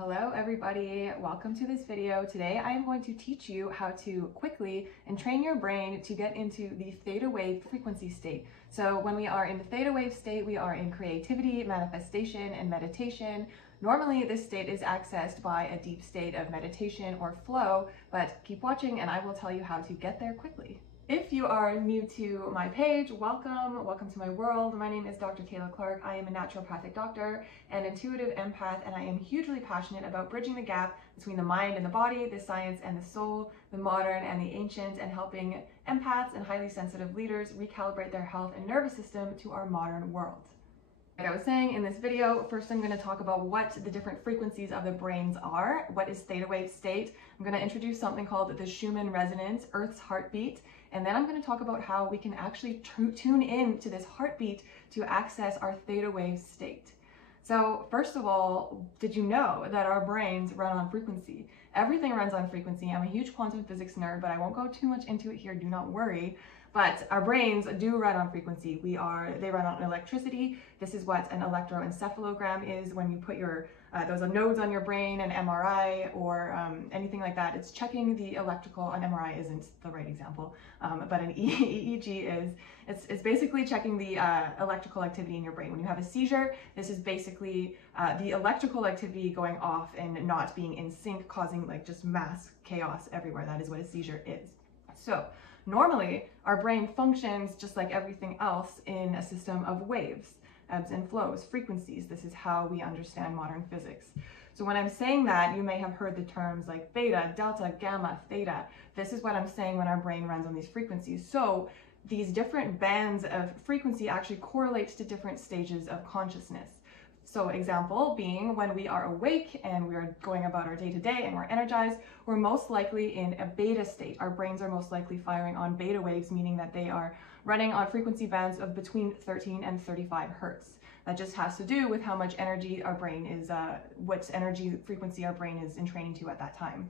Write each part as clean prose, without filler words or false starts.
Hello everybody, welcome to this video. Today I am going to teach you how to quickly entrain your brain to get into the theta wave frequency state. So when we are in the theta wave state, we are in creativity, manifestation, and meditation. Normally this state is accessed by a deep state of meditation or flow, but keep watching and I will tell you how to get there quickly. If you are new to my page, welcome to my world. My name is Dr. Kayla Clark. I am a naturopathic doctor and intuitive empath, and I am hugely passionate about bridging the gap between the mind and the body, the science and the soul, the modern and the ancient, and helping empaths and highly sensitive leaders recalibrate their health and nervous system to our modern world. Like I was saying in this video, first I'm going to talk about what the different frequencies of the brains are. What is theta wave state? I'm going to introduce something called the Schumann Resonance, Earth's heartbeat, and then I'm going to talk about how we can actually tune in to this heartbeat to access our theta wave state. So first of all, did you know that our brains run on frequency? Everything runs on frequency. I'm a huge quantum physics nerd, but I won't go too much into it here, do not worry. But our brains do run on frequency. They run on electricity. This is what an electroencephalogram is when you put those nodes on your brain, an MRI or anything like that. It's checking the electrical. An MRI isn't the right example, but an EEG is. It's basically checking the electrical activity in your brain. When you have a seizure, this is basically the electrical activity going off and not being in sync, causing like just mass chaos everywhere. That is what a seizure is. So normally, our brain functions just like everything else in a system of waves, ebbs and flows, frequencies. This is how we understand modern physics. So when I'm saying that, you may have heard the terms like beta, delta, gamma, theta. This is what I'm saying when our brain runs on these frequencies. So these different bands of frequency actually correlate to different stages of consciousness. So example being when we are awake and we're going about our day-to-day and we're energized, we're most likely in a beta state. Our brains are most likely firing on beta waves, meaning that they are running on frequency bands of between 13 and 35 hertz. That just has to do with how much energy our brain is, what energy frequency our brain is entraining to at that time.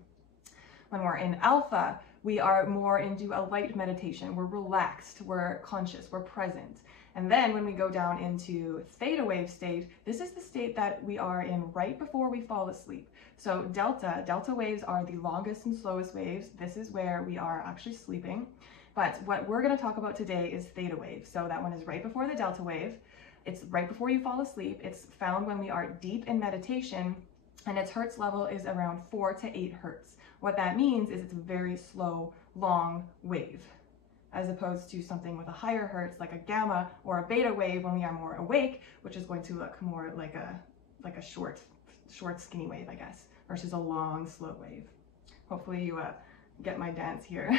When we're in alpha, we are more into a light meditation. We're relaxed, we're conscious, we're present. And then when we go down into theta wave state, this is the state that we are in right before we fall asleep. So delta waves are the longest and slowest waves. This is where we are actually sleeping. But what we're going to talk about today is theta wave. So that one is right before the delta wave. It's right before you fall asleep. It's found when we are deep in meditation, and its hertz level is around 4 to 8 hertz. What that means is it's a very slow, long wave, as opposed to something with a higher hertz like a gamma or a beta wave when we are more awake, which is going to look more like a short skinny wave, I guess, versus a long slow wave. Hopefully you get my dance here.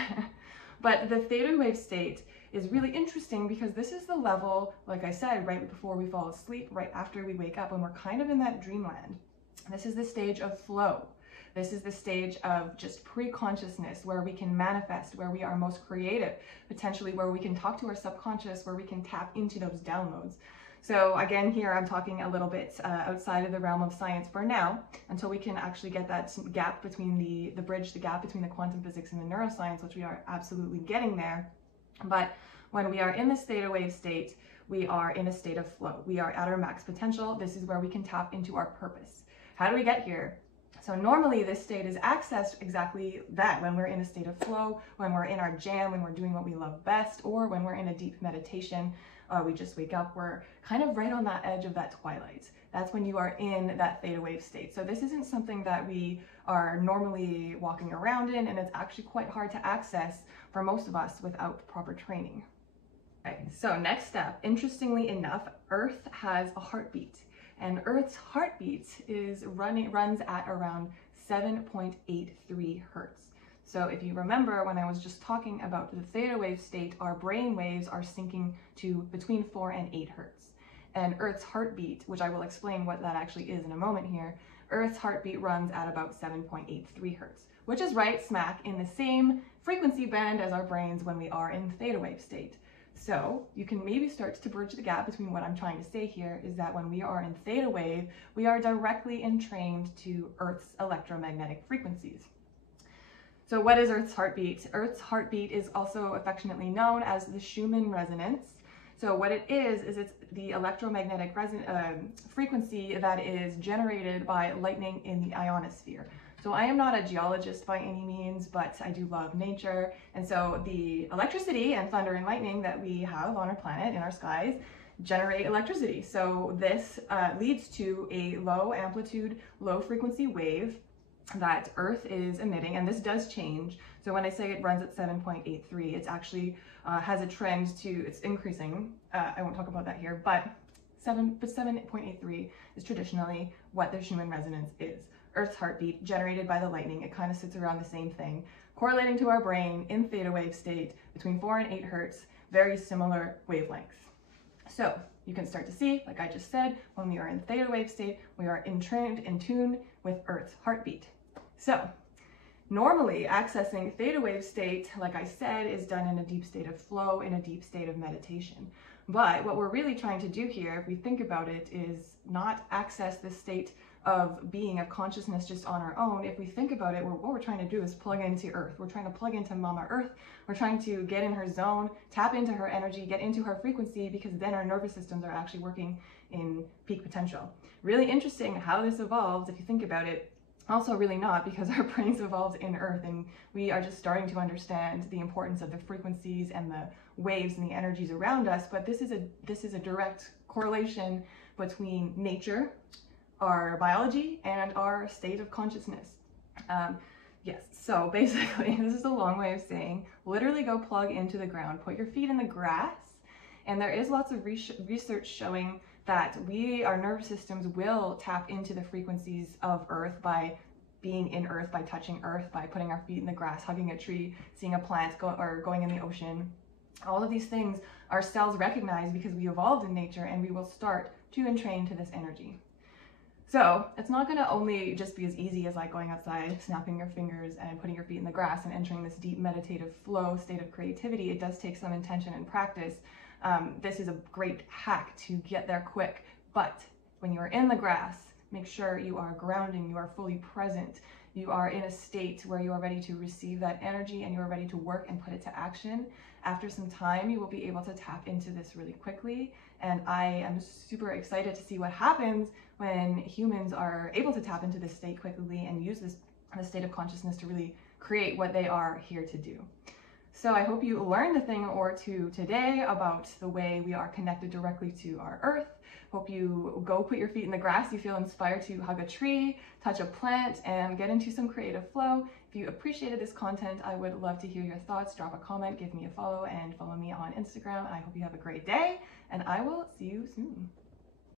But the theta wave state is really interesting because this is the level, like I said, right before we fall asleep, right after we wake up, when we're kind of in that dreamland. This is the stage of flow. This is the stage of just pre-consciousness, where we can manifest, where we are most creative, potentially where we can talk to our subconscious, where we can tap into those downloads. So again, here I'm talking a little bit outside of the realm of science for now, until we can actually get that gap between the gap between the quantum physics and the neuroscience, which we are absolutely getting there. But when we are in this theta wave state, we are in a state of flow. We are at our max potential. This is where we can tap into our purpose. How do we get here? So normally this state is accessed exactly that, when we're in a state of flow, when we're in our jam, when we're doing what we love best, or when we're in a deep meditation. We just wake up, we're kind of right on that edge of that twilight. That's when you are in that theta wave state. So this isn't something that we are normally walking around in, and it's actually quite hard to access for most of us without proper training. Okay, so next step, interestingly enough, Earth has a heartbeat. And Earth's heartbeat runs at around 7.83 hertz. So if you remember when I was just talking about the theta wave state, our brain waves are syncing to between 4 and 8 hertz. And Earth's heartbeat, which I will explain what that actually is in a moment here, Earth's heartbeat runs at about 7.83 hertz, which is right smack in the same frequency band as our brains when we are in theta wave state. So you can maybe start to bridge the gap between what I'm trying to say here is that when we are in theta wave, we are directly entrained to Earth's electromagnetic frequencies. So what is Earth's heartbeat? Earth's heartbeat is also affectionately known as the Schumann Resonance. So what it is it's the electromagnetic frequency that is generated by lightning in the ionosphere. So I am not a geologist by any means, but I do love nature. And so the electricity and thunder and lightning that we have on our planet, in our skies, generate electricity. So this leads to a low amplitude, low frequency wave that Earth is emitting, and this does change. So when I say it runs at 7.83, it's actually has a trend to, it's increasing. I won't talk about that here, but 7.83 is traditionally what the Schumann resonance is. Earth's heartbeat generated by the lightning. It kind of sits around the same thing, correlating to our brain in theta wave state between 4 and 8 hertz, very similar wavelengths. So you can start to see, like I just said, when we are in theta wave state, we are in tune with Earth's heartbeat. So normally accessing theta wave state, like I said, is done in a deep state of flow, in a deep state of meditation. But what we're really trying to do here, if we think about it, is not access the state of being, of consciousness just on our own. If we think about it, what we're trying to do is plug into Earth. We're trying to plug into Mama Earth. We're trying to get in her zone, tap into her energy, get into her frequency, because then our nervous systems are actually working in peak potential. Really interesting how this evolved, if you think about it. Also really not, because our brains evolved in Earth, and we are just starting to understand the importance of the frequencies and the waves and the energies around us. But this is a direct correlation between nature, our biology, and our state of consciousness. Yes, so basically, this is a long way of saying, literally go plug into the ground, put your feet in the grass, and there is lots of research showing that our nervous systems will tap into the frequencies of Earth by being in Earth, by touching Earth, by putting our feet in the grass, hugging a tree, seeing a plant, or going in the ocean. All of these things our cells recognize because we evolved in nature, and we will start to entrain to this energy. So it's not going to only just be as easy as like going outside, snapping your fingers and putting your feet in the grass and entering this deep meditative flow state of creativity. It does take some intention and practice. This is a great hack to get there quick, but when you are in the grass, make sure you are grounding, you are fully present, you are in a state where you are ready to receive that energy and you are ready to work and put it to action. After some time, you will be able to tap into this really quickly, and I am super excited to see what happens when humans are able to tap into this state quickly and use this state of consciousness to really create what they are here to do. So I hope you learned a thing or two today about the way we are connected directly to our Earth. Hope you go put your feet in the grass, you feel inspired to hug a tree, touch a plant, and get into some creative flow. If you appreciated this content, I would love to hear your thoughts. Drop a comment, give me a follow, and follow me on Instagram. I hope you have a great day, and I will see you soon.